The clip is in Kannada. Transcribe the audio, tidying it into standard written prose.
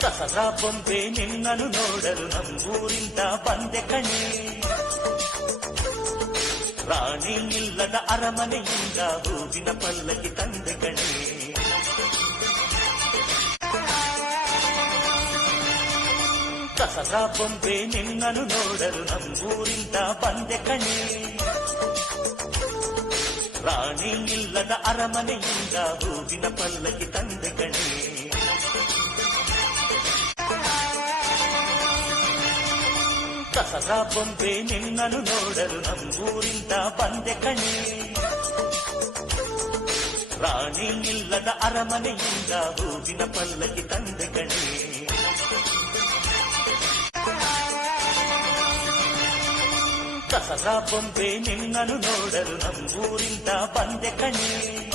ಕಸದ ಬೊಂಬೆ ನಿನ್ನನು ನೋಡಲು ನಮ್ಮೂರಿಂದ ಬಂದೆ ಕಣೆ. ರಾಣಿ ಇಲ್ಲದ ಅರಮನೆಯಿಂದ ಹೂವಿನ ಪಲ್ಲಕ್ಕಿ ತಂದೆ ಕಣೆ. ಕಸದ ಬೊಂಬೆ ನಿನ್ನನು ನೋಡಲು ನಮ್ಮೂರಿಂದ ಬಂದೆ ಕಣೆ. ರಾಣಿ ಇಲ್ಲದ ಅರಮನೆಯಿಂದ ಹೂವಿನ ಪಲ್ಲಕ್ಕಿ ತಂದೆ ಕಣೆ. ಕಸದ ಬೊಂಬೆ ನಿನ್ನನು ನೋಡಲು ನಮ್ಮೂರಿಂದ ಬಂದೆ ಕಣೆ. ರಾಣಿ ಇಲ್ಲದ ಅರಮನೆಯಿಂದ ಹೂವಿನ ಪಲ್ಲಕ್ಕಿ ತಂದೆ ಕಣೆ. ಕಸದ ಬೊಂಬೆ ನಿನ್ನನು ನೋಡಲು ನಮ್ಮೂರಿಂದ ಬಂದೆ ಕಣೆ.